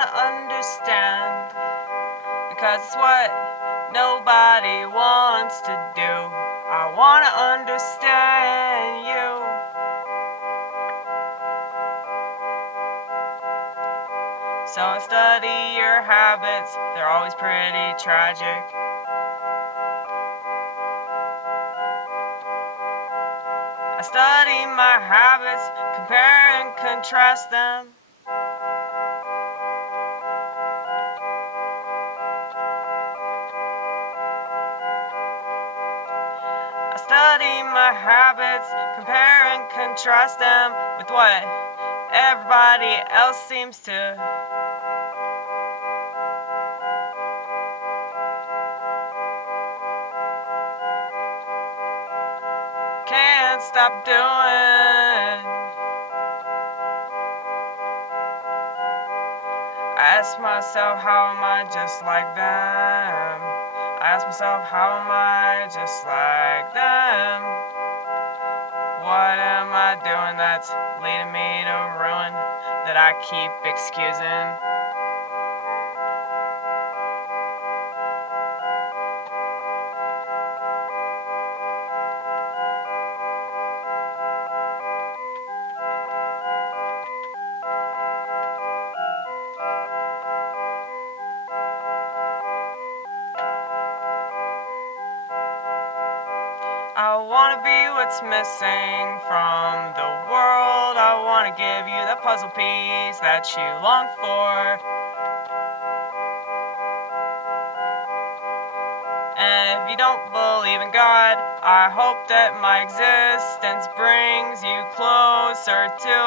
want to understand, because it's what nobody wants to do. I want to understand you. So I study your habits, they're always pretty tragic. I study my habits, compare and contrast them. I study my habits, compare and contrast them with what everybody else seems to. Can't stop doing. I ask myself, how am I just like them? I ask myself, how am I just like them? What am I doing that's leading me to ruin that I keep excusing? I wanna be what's missing from the world. I wanna give you the puzzle piece that you long for. And if you don't believe in God, I hope that my existence brings you closer to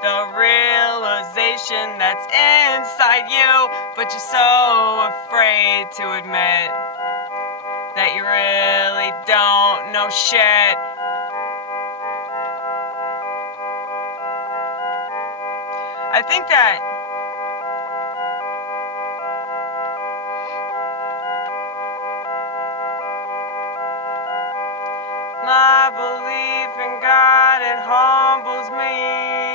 the realization that's inside you, but you're so afraid to admit that you really don't know shit. I think that my belief in God, it humbles me.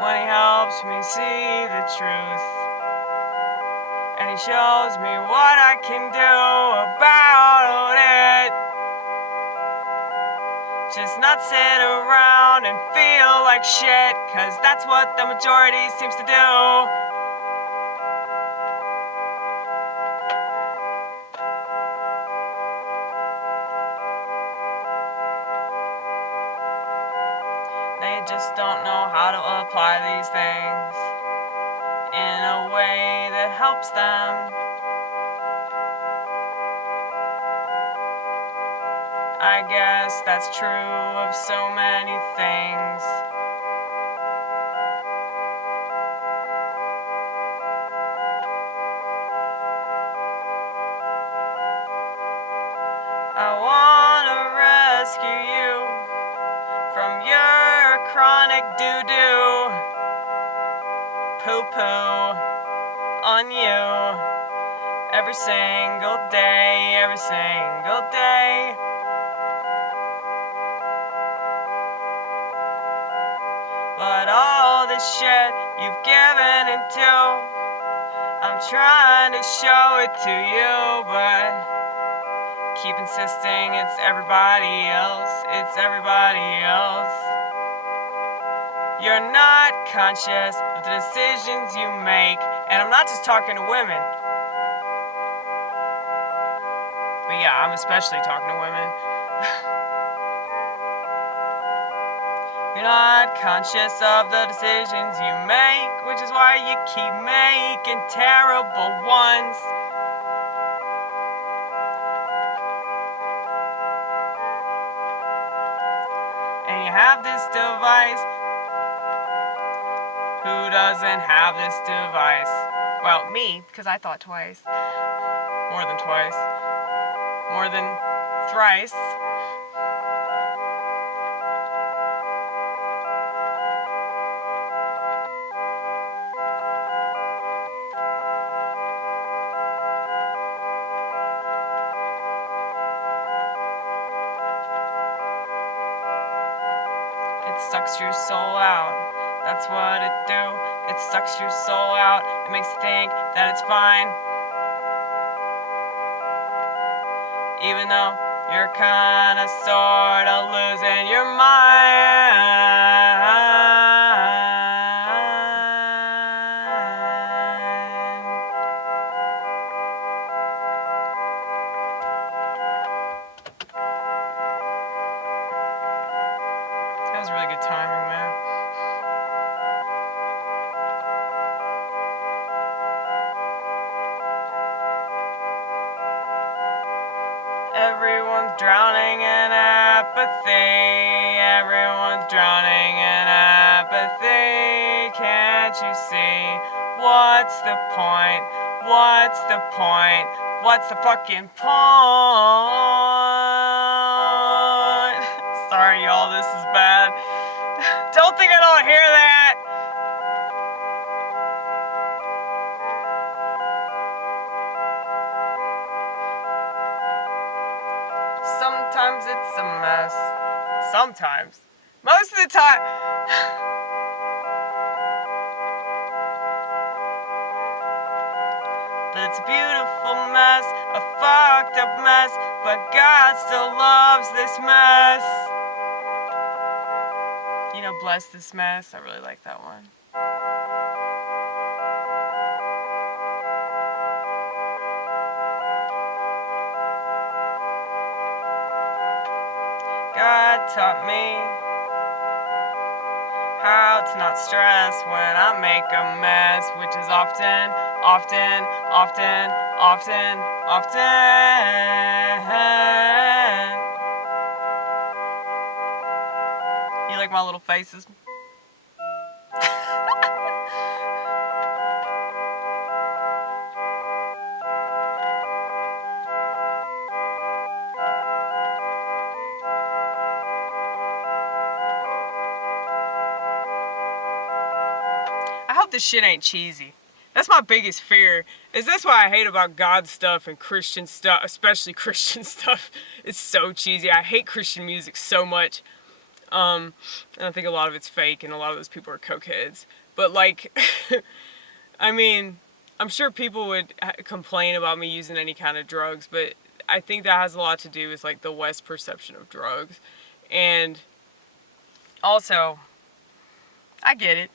When he helps me see the truth, and he shows me what I can do about it. Just not sit around and feel like shit, 'cause that's what the majority seems to do. They just don't know how to apply these things in a way that helps them. I guess that's true of so many things. I wanna rescue you from your chronic doo-doo, poo-poo on you every single day, every single day. But all this shit you've given into, I'm trying to show it to you, but keep insisting it's everybody else, it's everybody else. You're not conscious of the decisions you make, and I'm not just talking to women. But yeah, I'm especially talking to women. You're not conscious of the decisions you make, which is why you keep making terrible ones. And you have this device. Who doesn't have this device? Well, me, because I thought twice. More than twice. More than thrice. sucks your soul out. That's what it do. It sucks your soul out. It makes you think that it's fine, even though you're kinda sorta losing your mind. That was really good timing, man. Everyone's drowning in apathy. Everyone's drowning in apathy. Can't you see? What's the point? What's the point? What's the fucking point? Sorry, y'all, this is bad. Don't think I don't hear that. Sometimes it's a mess. Sometimes. Most of the time. But it's a beautiful mess, a fucked up mess, but God still loves this mess. You know, bless this mess. I really like that one. God taught me how to not stress when I make a mess, which is often. You like my little faces? I hope this shit ain't cheesy. That's my biggest fear. That's why I hate about God stuff and Christian stuff, especially Christian stuff. It's so cheesy. I hate Christian music so much. And I think a lot of it's fake and a lot of those people are cokeheads. But like, I mean, I'm sure people would complain about me using any kind of drugs, but I think that has a lot to do with like the West perception of drugs. And also, I get it.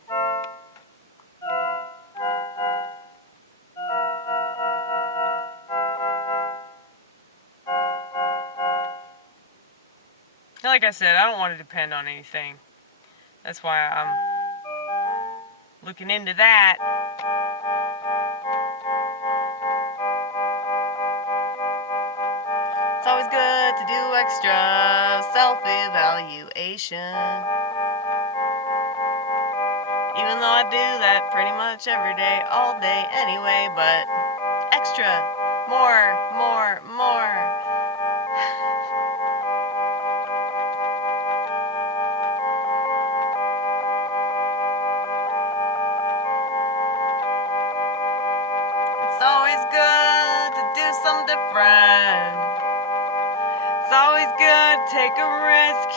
Like I said, I don't want to depend on anything. That's why I'm looking into that. It's always good to do extra self-evaluation. Even though I do that pretty much every day, all day anyway, but extra, more. It's always good to do something different. It's always good to take a risk.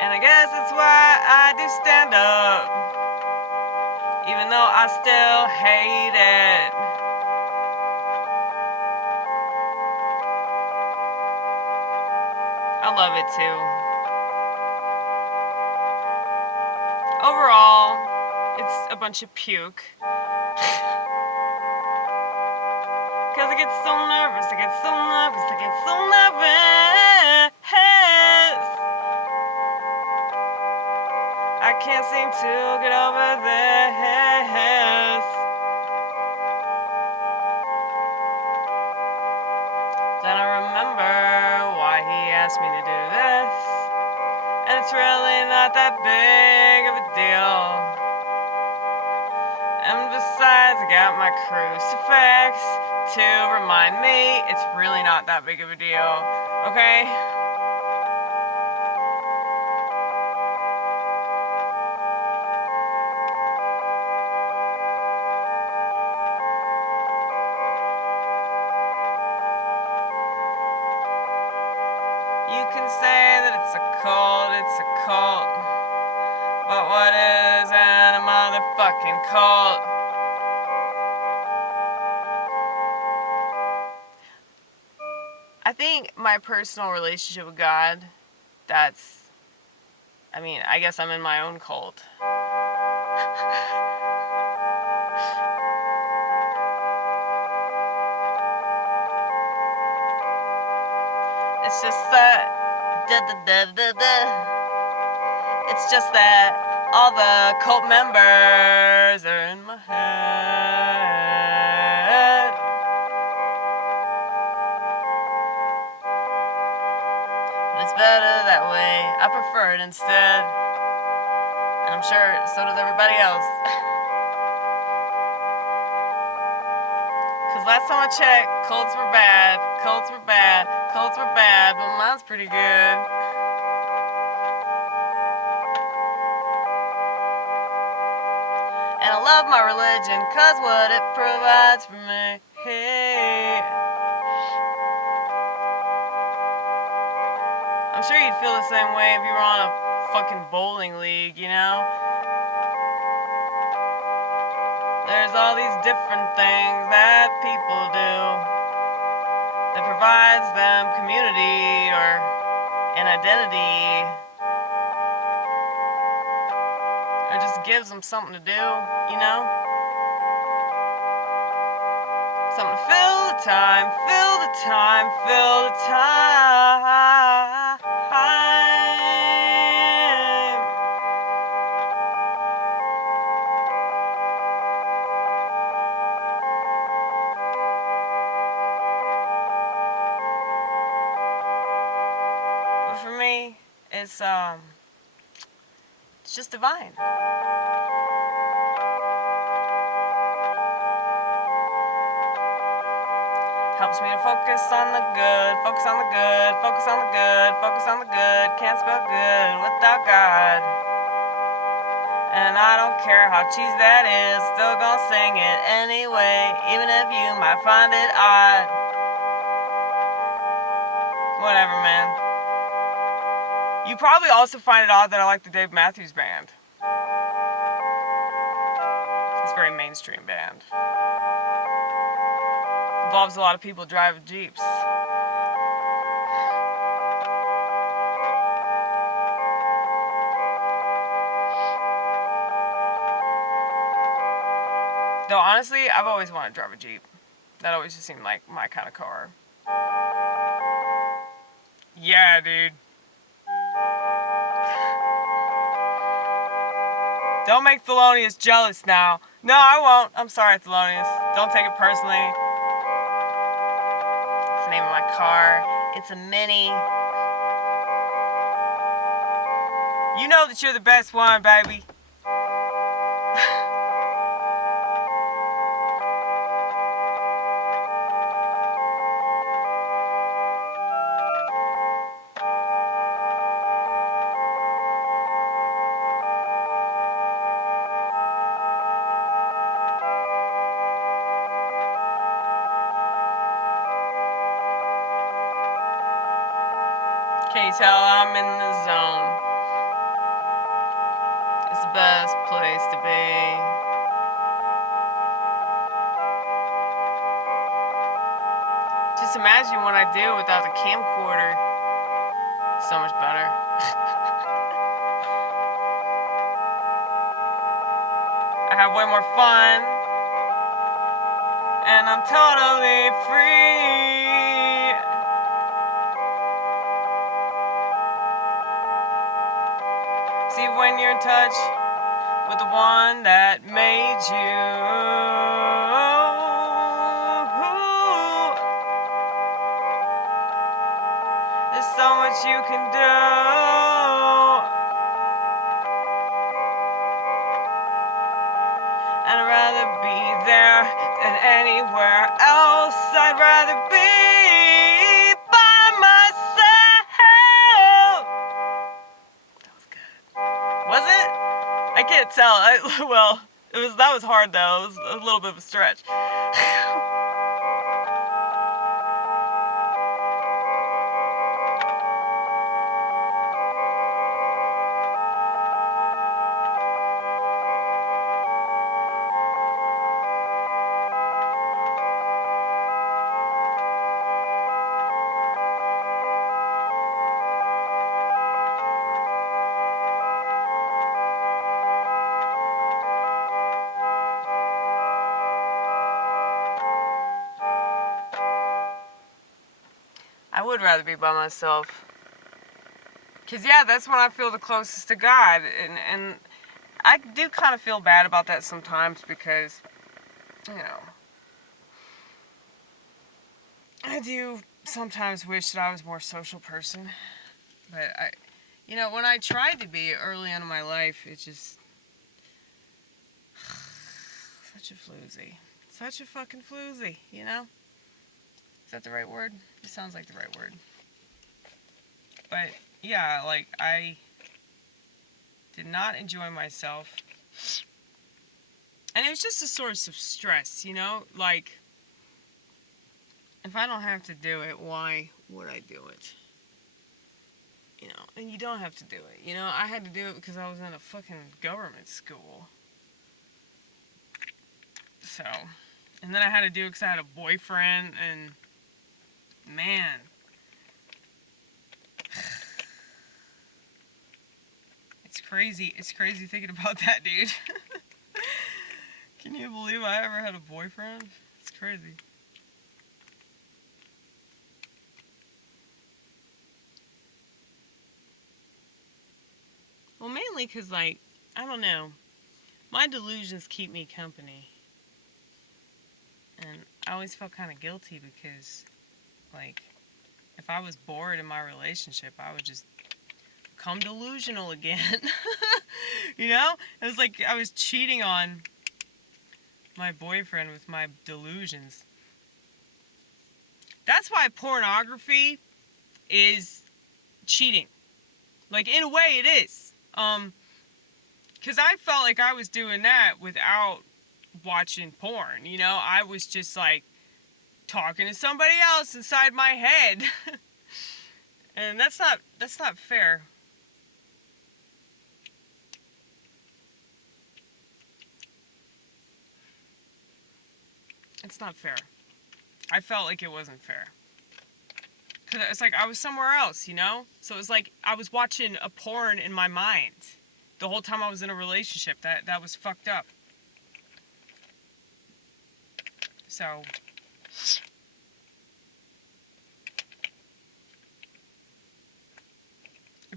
And I guess that's why I do stand-up, even though I still hate it. I love it too. Overall, it's a bunch of puke. Cause I get so nervous. I can't seem to get over this. Then I remember why he asked me to do this. And it's really not that big of a deal. And besides, I got my crucifix to remind me it's really not that big of a deal. Okay? You can say that it's a cult, But what is in a motherfucking cult? I think my personal relationship with God, I guess I'm in my own cult. It's just that, it's just that all the cult members are in my head. But it's better that way. I prefer it instead. And I'm sure so does everybody else. Cause last time I checked, cults were bad, but mine's pretty good. And I love my religion, cause what it provides for me. Hey. I'm sure you'd feel the same way if you were on a fucking bowling league, you know? There's all these different things that people do that provides them community or an identity, or just gives them something to do, you know? Something to fill the time. But for me, it's just divine. Helps me to focus on the good. Can't spell good without God. And I don't care how cheesy that is, still gonna sing it anyway, even if you might find it odd. Whatever, man. You probably also find it odd that I like the Dave Matthews Band. It's a very mainstream band. Involves a lot of people driving Jeeps. Though honestly, I've always wanted to drive a Jeep. That always just seemed like my kind of car. Yeah, dude. Don't make Thelonious jealous now. No, I won't. I'm sorry, Thelonious. Don't take it personally. It's the name of my car. It's a Mini. You know that you're the best one, baby. Can you tell I'm in the zone? It's the best place to be. Just imagine what I do without the camcorder. So much better. I have way more fun. And I'm totally free. See, when you're in touch with the one that made you, there's so much you can do. And I'd rather be there than anywhere else. I'd rather be by myself. That was good. Was it? I can't tell. That was hard though. It was a little bit of a stretch. would rather be by myself. Because, yeah, that's when I feel the closest to God. And I do kind of feel bad about that sometimes because, you know, I do sometimes wish that I was a more social person. But, when I tried to be early on in my life, it just... Such a floozy. Such a fucking floozy, you know? Is that the right word? It sounds like the right word. But, yeah, like, I did not enjoy myself. And it was just a source of stress, you know? Like, if I don't have to do it, why would I do it? You know, and you don't have to do it. You know, I had to do it because I was in a fucking government school. So, and then I had to do it because I had a boyfriend, and man. It's crazy. It's crazy thinking about that, dude. Can you believe I ever had a boyfriend? It's crazy. Well, mainly because, like, I don't know. My delusions keep me company. And I always felt kind of guilty because, like, if I was bored in my relationship, I would just become delusional again. You know? It was like I was cheating on my boyfriend with my delusions. That's why pornography is cheating. Like, in a way, it is. Because I felt like I was doing that without watching porn. You know, I was just, like, talking to somebody else inside my head. And that's not fair. It's not fair. I felt like it wasn't fair. Because it's like I was somewhere else, you know? So it was like I was watching a porn in my mind the whole time I was in a relationship. That was fucked up. So...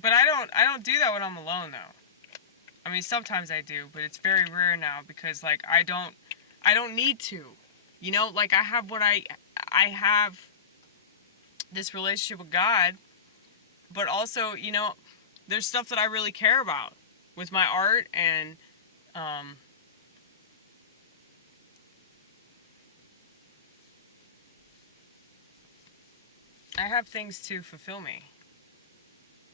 But I don't do that when I'm alone, though. I mean, sometimes I do, but it's very rare now because, like, I don't need to. You know, like, I have this relationship with God, but also, you know, there's stuff that I really care about with my art, and I have things to fulfill me.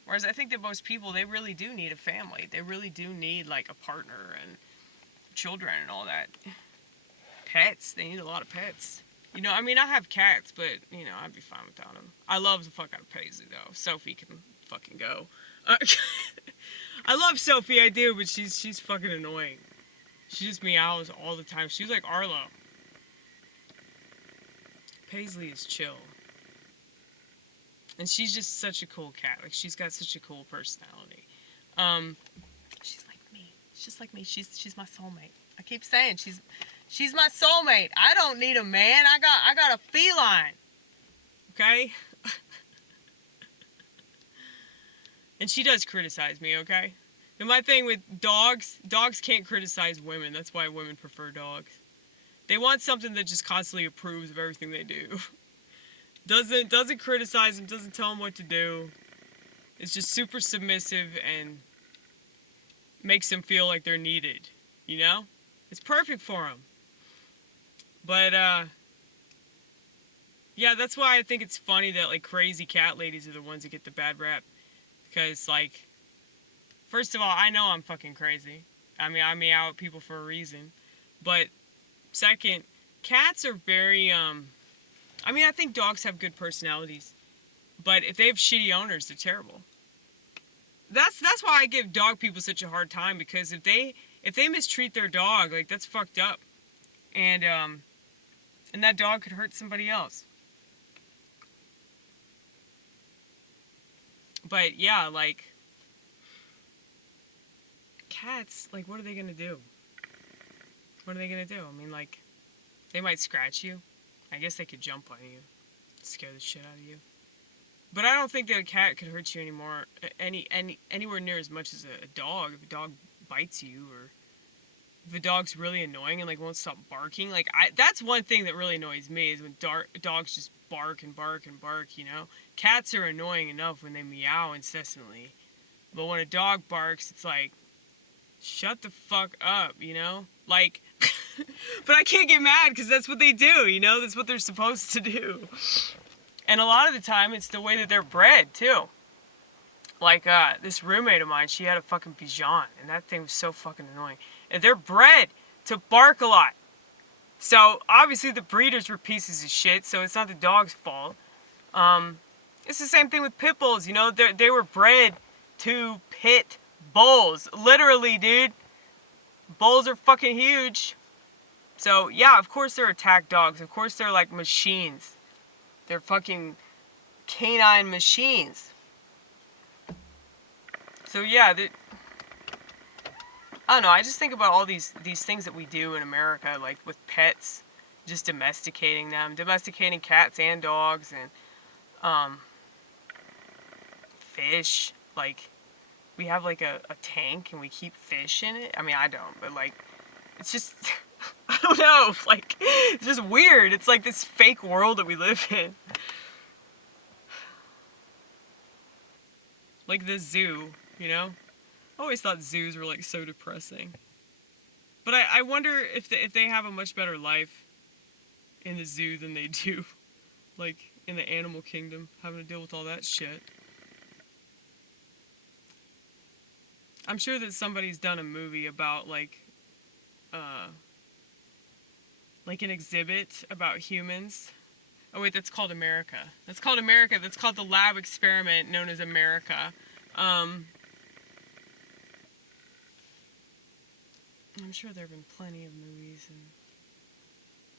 Whereas I think that most people, they really do need a family. They really do need, like, a partner and children and all that. Pets. They need a lot of pets. You know, I mean, I have cats, but, you know, I'd be fine without them. I love the fuck out of Paisley, though. Sophie can fucking go. I love Sophie, I do, but she's fucking annoying. She just meows all the time. She's like Arlo. Paisley is chill. And she's just such a cool cat. Like, she's got such a cool personality. She's like me. She's just like me. She's my soulmate. I keep saying she's my soulmate. I don't need a man. I got a feline. Okay? And she does criticize me, okay? And my thing with dogs can't criticize women. That's why women prefer dogs. They want something that just constantly approves of everything they do. Doesn't criticize them, doesn't tell them what to do. It's just super submissive and makes them feel like they're needed, you know? It's perfect for them. But, yeah, that's why I think it's funny that, like, crazy cat ladies are the ones that get the bad rap. Because, like, first of all, I know I'm fucking crazy. I mean, I meow at people for a reason. But, second, cats are very, I mean, I think dogs have good personalities. But if they have shitty owners, they're terrible. That's why I give dog people such a hard time, because if they mistreat their dog, like, that's fucked up. And that dog could hurt somebody else. But yeah, like, cats, like, what are they gonna do? What are they gonna do? I mean, like, they might scratch you. I guess they could jump on you, scare the shit out of you. But I don't think that a cat could hurt you anywhere near as much as a dog. If a dog bites you, or if a dog's really annoying and like won't stop barking, like that's one thing that really annoys me is when dogs just bark and bark and bark. Cats are annoying enough when they meow incessantly, but when a dog barks, it's like, shut the fuck up, like. But I can't get mad because that's what they do, that's what they're supposed to do. And a lot of the time, it's the way that they're bred, too. Like, this roommate of mine, she had a fucking Bichon, and that thing was so fucking annoying. And they're bred to bark a lot. So, obviously, the breeders were pieces of shit, so it's not the dog's fault. It's the same thing with pit bulls, they were bred to pit bulls. Literally, dude. Bulls are fucking huge. So, yeah, of course they're attack dogs. Of course they're like machines. They're fucking canine machines. So yeah, I don't know, I just think about all these things that we do in America, like with pets, just domesticating them, domesticating cats and dogs, and fish. Like, we have like a tank and we keep fish in it. I mean, I don't, but like, it's just, I don't know, like, it's just weird. It's like this fake world that we live in. Like the zoo, I always thought zoos were like so depressing. But I wonder if they have a much better life in the zoo than they do, like, in the animal kingdom, having to deal with all that shit. I'm sure that somebody's done a movie about, like an exhibit about humans. Oh wait, that's called America. That's called America. That's called the lab experiment known as America. I'm sure there have been plenty of movies and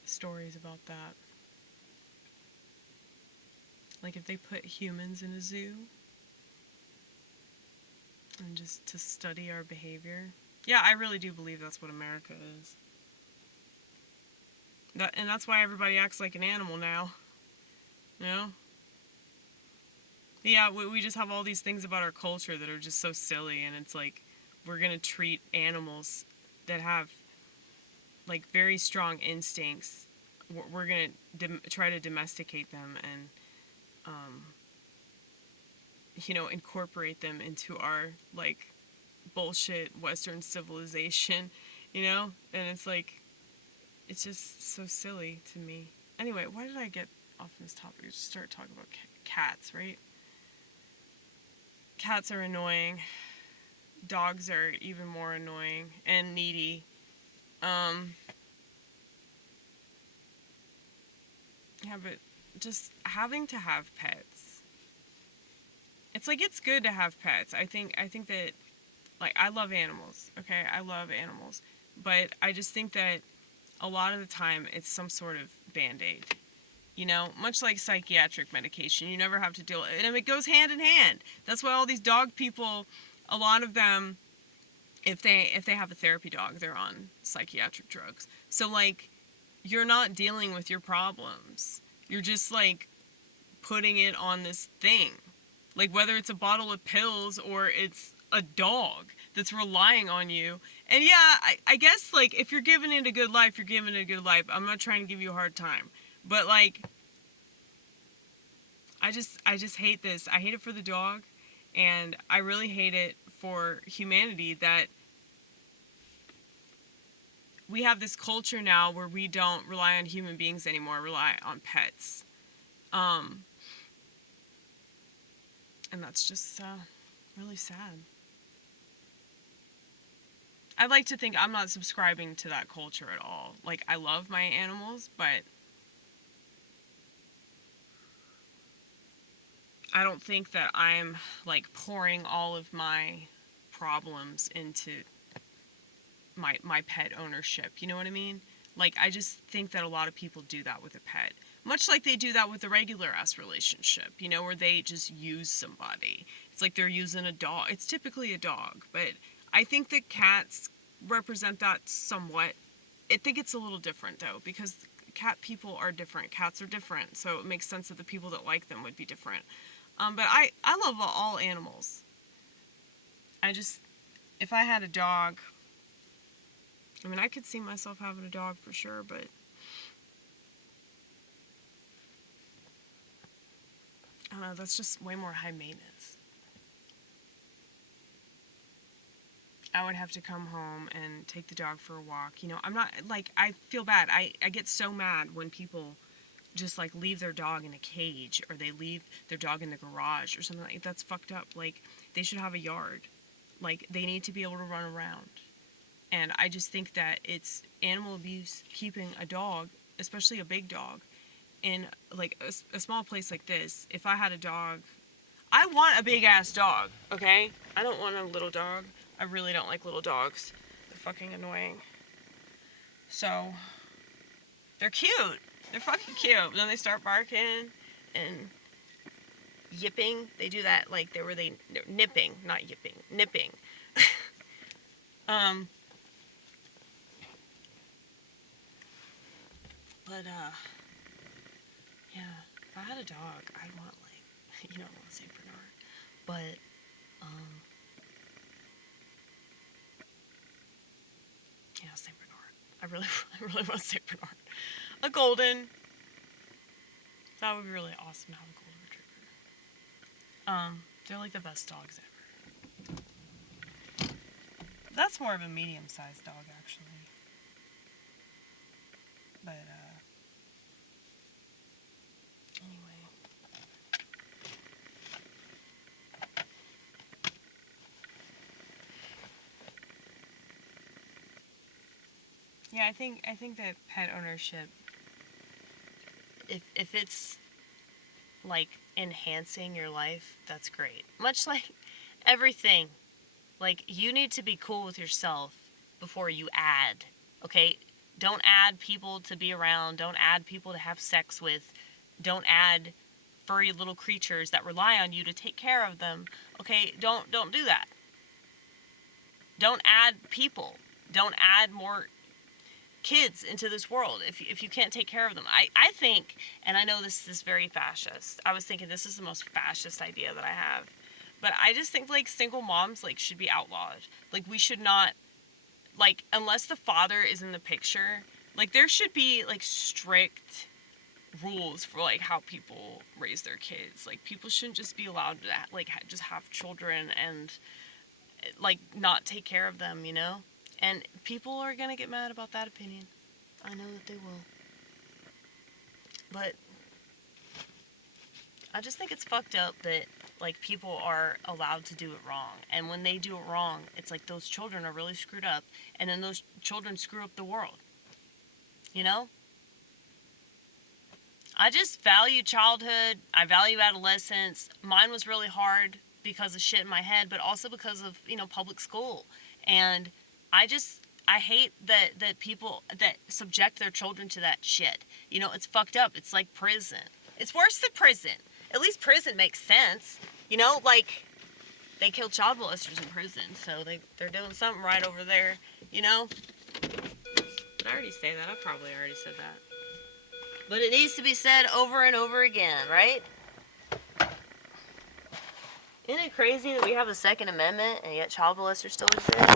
stories about that. Like if they put humans in a zoo and just to study our behavior. Yeah, I really do believe that's what America is. And that's why everybody acts like an animal now. Yeah, we just have all these things about our culture that are just so silly, and it's like we're gonna treat animals that have like very strong instincts. We're gonna try to domesticate them and incorporate them into our like bullshit Western civilization, and it's like, it's just so silly to me. Anyway, why did I get off this topic? We just start talking about cats, right? Cats are annoying. Dogs are even more annoying and needy. Yeah, but just having to have pets. It's like, it's good to have pets. I think that, like, I love animals, okay? I love animals. But I just think that a lot of the time it's some sort of Band-Aid. Much like psychiatric medication, you never have to deal with it. And it goes hand in hand. That's why all these dog people, a lot of them, if they have a therapy dog, they're on psychiatric drugs. So, like, you're not dealing with your problems. You're just, like, putting it on this thing. Like, whether it's a bottle of pills or it's a dog that's relying on you. And yeah, I guess, like, if you're giving it a good life, you're giving it a good life. I'm not trying to give you a hard time. But, like, I just hate this. I hate it for the dog, and I really hate it for humanity that we have this culture now where we don't rely on human beings anymore, rely on pets. And that's just really sad. I'd like to think I'm not subscribing to that culture at all. Like, I love my animals, but I don't think that I'm, like, pouring all of my problems into my pet ownership. You know what I mean? Like, I just think that a lot of people do that with a pet. Much like they do that with a regular-ass relationship, where they just use somebody. It's like they're using a dog. It's typically a dog, but I think that cats represent that somewhat. I think it's a little different, though, because cat people are different. Cats are different, so it makes sense that the people that like them would be different. But I love all animals. If I had a dog, I mean, I could see myself having a dog for sure, but I don't know, that's just way more high maintenance. I would have to come home and take the dog for a walk. You know, I'm not, like, I feel bad. I get so mad when people just, like, leave their dog in a cage, or they leave their dog in the garage or something like that. That's fucked up. Like, they should have a yard. Like, they need to be able to run around. And I just think that it's animal abuse keeping a dog, especially a big dog, in, like, a small place like this. If I had a dog, I want a big-ass dog, okay? I don't want a little dog. I really don't like little dogs. They're fucking annoying. So, they're cute. They're fucking cute. Then they start barking and yipping. They do that, like, they're nipping, not yipping, nipping. But, yeah, if I had a dog, I'd want, like, you know, I want St. Bernard. But, yeah, St. Bernard. I really want St. Bernard. A golden. That would be really awesome to have a golden retriever. They're like the best dogs ever. That's more of a medium-sized dog, actually. But, anyway. Yeah, I think that pet ownership, if it's, like, enhancing your life, that's great. Much like everything. Like, you need to be cool with yourself before you add, okay? Don't add people to be around. Don't add people to have sex with. Don't add furry little creatures that rely on you to take care of them. Okay, don't do that. Don't add people. Don't add more kids into this world if you can't take care of them. I think, and I know this is very fascist. I was thinking this is the most fascist idea that I have. But I just think, like, single moms, like, should be outlawed. Like, we should not, like, unless the father is in the picture, like, there should be, like, strict rules for, like, how people raise their kids. Like, people shouldn't just be allowed to, like, just have children and, like, not take care of them, you know? And people are gonna get mad about that opinion. I know that they will. But I just think it's fucked up that, like, people are allowed to do it wrong. And when they do it wrong, it's like those children are really screwed up. And then those children screw up the world. You know? I just value childhood. I value adolescence. Mine was really hard because of shit in my head, but also because of, you know, public school. And I hate that people that subject their children to that shit. You know, it's fucked up. It's like prison. It's worse than prison. At least prison makes sense. You know, like, they kill child molesters in prison, so they're doing something right over there, you know? Did I already say that? I probably already said that. But it needs to be said over and over again, right? Isn't it crazy that we have a Second Amendment and yet child molesters still exist?